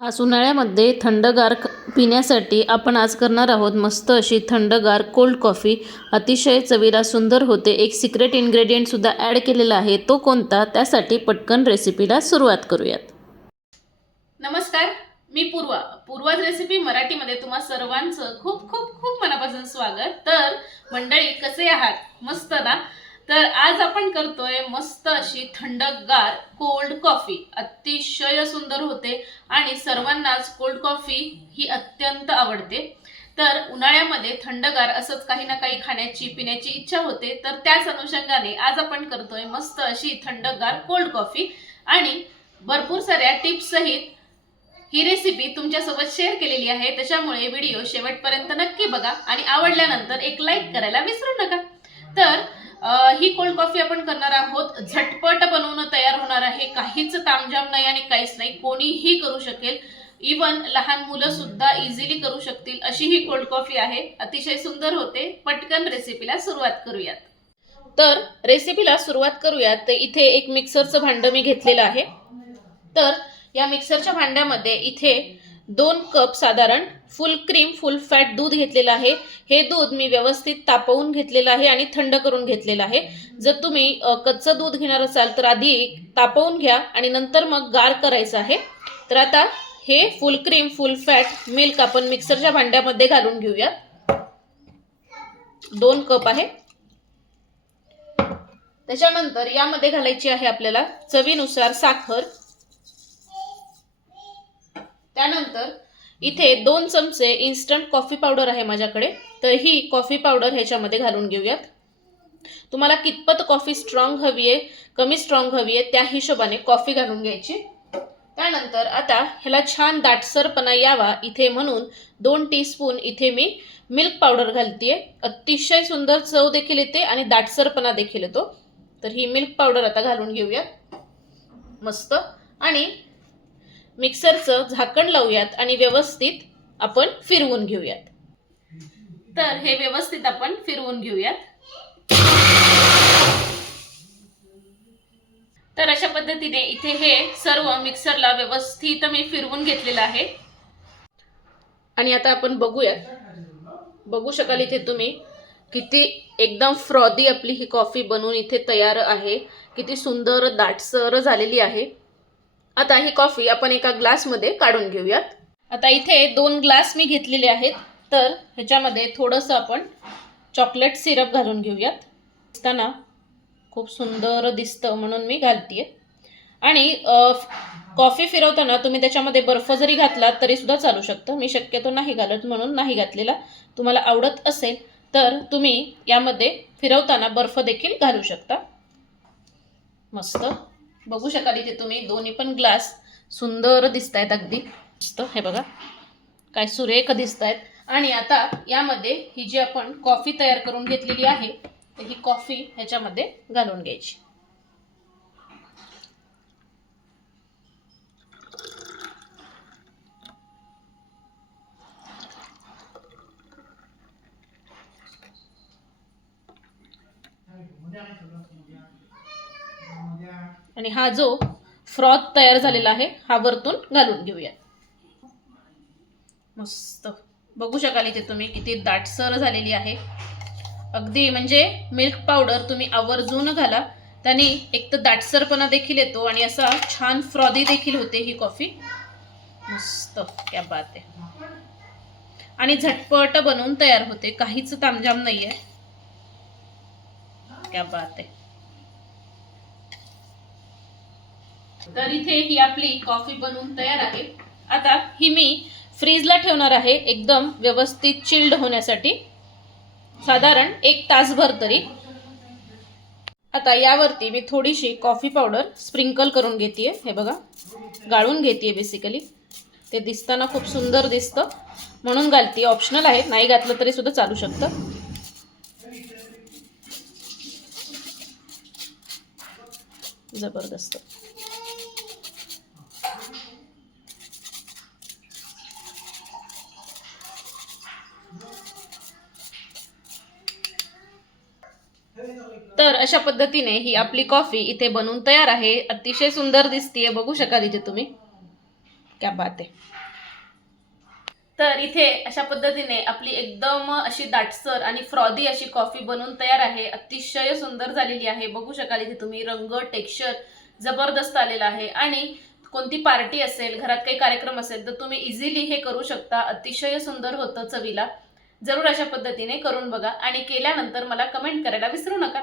आज उन्हाळ्यामध्ये थंडगार पिण्यासाठी आपण आज करणार आहोत मस्त अशी थंडगार कोल्ड कॉफी अतिशय चवीला सुंदर होते. एक सिक्रेट इन्ग्रेडियंटसुद्धा ॲड केलेला आहे. तो कोणता? त्यासाठी पटकन रेसिपीला सुरुवात करूयात. नमस्कार मी पूर्वा. पूर्वाज रेसिपी मराठीमध्ये तुम्हा सर्वांचं खूप खूप खूप मनापासून स्वागत. तर मंडळी कसे आहात? मस्त ना? तर आज आपण करतोय मस्त अशी थंडगार कोल्ड कॉफी अतिशय सुंदर होते आणि सर्वांनाच कोल्ड कॉफी ही अत्यंत आवडते. तर उन्हाळ्यामध्ये थंडगार असंच काही ना काही खाण्याची पिण्याची इच्छा होते. तर त्याच अनुषंगाने आज आपण करतोय मस्त अशी थंडगार कोल्ड कॉफी आणि भरपूर साऱ्या टिप्स सहित ही रेसिपी तुमच्यासोबत शेअर केलेली आहे. त्याच्यामुळे व्हिडिओ शेवटपर्यंत नक्की बघा आणि आवडल्यानंतर एक लाईक करायला विसरू नका. तर ही कोल्ड कॉफी आपण करणार आहोत. झटपट बनवणं तयार होणार आहे. काहीच तामझाम नाही आणि काहीच नाही. कोणीही करू शकेल. इवन लहान मुलं सुद्धा इझिली करू शकतील. अशी ही कोल्ड कॉफी आहे. अतिशय सुंदर होते. पटकन रेसिपीला सुरुवात करूयात. तर रेसिपीला सुरुवात करूयात. तर इथे एक मिक्सरचं भांडं मी घेतलेलं आहे. तर या मिक्सरच्या भांड्यामध्ये इथे दोन कप साधारण फुल क्रीम फुल फॅट दूध घेतलेलं आहे. हे दूध मी व्यवस्थित तापवून घेतलेलं आहे आणि थंड करून घेतलेलं आहे. जर तुम्ही कच्चं दूध घेणार असाल तर आधी तापवून घ्या आणि नंतर मग गार करायचं आहे. तर आता हे full cream full fat milk आपण मिक्सरच्या भांड्यामध्ये घालून घेऊया. दोन कप आहे. त्याच्यानंतर यामध्ये घालायची आहे आपल्याला चवीनुसार साखर. त्यानंतर इथे दोन चमचे इन्स्टंट कॉफी पावडर आहे माझ्याकडे. तर ही कॉफी पावडर ह्याच्यामध्ये घालून घेऊयात. तुम्हाला कितपत कॉफी स्ट्रॉंग हवी आहे कमी स्ट्रॉंग हवी आहे त्या हिशोबाने कॉफी घालून घ्यायची. त्यानंतर आता ह्याला छान दाटसरपणा यावा इथे म्हणून दोन टीस्पून इथे मी मिल्क पावडर घालतीये. अतिशय सुंदर चव देखील येते आणि दाटसरपणा देखील येतो. तर ही मिल्क पावडर आता घालून घेऊयात. मस्त. आणि मिक्सरचं झाकण लावूयात आणि व्यवस्थित आपण फिरवून घेऊयात. तर हे व्यवस्थित आपण फिरवून घेऊयात. तर अशा पद्धतीने इथे हे सर्व मिक्सरला व्यवस्थित मी फिरवून घेतलेलं आहे. आणि आता आपण बघूयात. बघू शकाल इथे तुम्ही किती एकदम फ्रॉदी आपली ही कॉफी बनवून इथे तयार आहे. किती सुंदर दाटसर झालेली आहे. आता ही कॉफी आपण एका ग्लासमध्ये काढून घेऊयात. आता इथे दोन ग्लास मी घेतलेले आहेत. तर ह्याच्यामध्ये थोडंसं आपण चॉकलेट सिरप घालून घेऊयात. दिसताना खूप सुंदर दिसतं म्हणून मी घालतीये. आणि कॉफी फिरवताना तुम्ही त्याच्यामध्ये बर्फ जरी घातला तरीसुद्धा चालू शकतं. मी शक्यतो नाही घालत म्हणून नाही घातलेला. तुम्हाला आवडत असेल तर तुम्ही यामध्ये फिरवताना बर्फ देखील घालू शकता. मस्त. बघू शकाल इथे तुम्ही. दोन्ही पण ग्लास सुंदर दिसत आहेत अगदी. मस्त. हे बघा. काय सुरेख दिसत आहेत आणि आता यामध्ये ही जी आपण कॉफी तयार करून घेतलेली आहे तर ही कॉफी ह्याच्यामध्ये घालून घ्यायची. आणि हा जो फ्रॉथ तयार झालेला आहे हा वरतून घालून घेऊया. मस्त. बघू शकाल इथे तुम्ही किती दाटसर झालेली आहे. अगदी म्हणजे मिल्क पावडर तुम्ही आवर्जून घाला. त्याने एक तर दाटसरपणा देखील येतो आणि असा छान फ्रॉदी देखील होते ही कॉफी मस्त. क्या बात आहे. आणि झटपट बनवून तयार होते. काहीच तामझाम नाही आहे क्या बात आहे. तर इथे ही आपली कॉफी बनवून तयार आहे. आता ही मी फ्रीजला ठेवणार आहे एकदम व्यवस्थित चिल्ड होण्यासाठी. साधारण एक तासभर तरी. आता यावरती मी थोडीशी कॉफी पावडर स्प्रिंकल करून घेते हे बघा गाळून घेते बेसिकली ते दिसताना खूप सुंदर दिसतं. म्हणून घालते. ऑप्शनल आहे नाही घातलं तरी सुद्धा चालू शकतं. जबरदस्त. तर अशा पद्धतीने ही आपली कॉफी इथे बनवून तयार आहे. अतिशय सुंदर दिसतीये. बघू शकाल इथे तुम्ही. क्या बात आहे. तर इथे अशा पद्धतीने आपली एकदम अशी दाटसर आणि फ्रॉदी अशी कॉफी बनवून तयार आहे. अतिशय सुंदर झालेली आहे. बघू शकाल इथे तुम्ही रंग टेक्स्चर जबरदस्त आलेला आहे. आणि कोणती पार्टी असेल घरात काही कार्यक्रम असेल तर तुम्ही इझिली हे करू शकता. अतिशय सुंदर होतं चवीला. जरूर अशा पद्धतीने करून बघा. आणि केल्यानंतर मला कमेंट करायला विसरू नका.